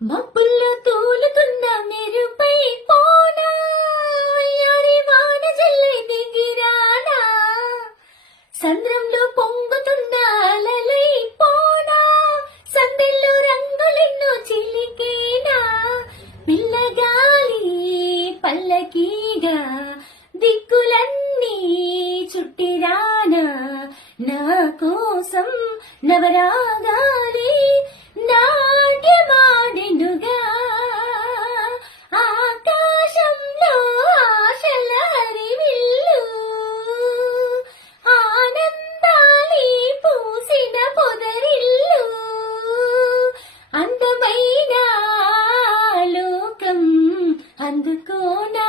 మబ్బుల్లో తూలుతున్న మెరుపై పోనా, యారి వాన జల్లై దిగిరానా, సంద్రంలో పొంగుతున్న అలలై పోనా, సందెల్లో రంగులెన్నో చిలికేనా, పిల్లగాలి పల్లకీగా దిక్కులన్నీ చుట్టిరానా, నా కోసం నవరాగాలి నాట్యమాడెనుగా, ఆకాశంలో ఆశల హరివిల్లు, ఆనందాలి పూసిన పొదరిల్లు, అందమైన లోకం అందుకోనా.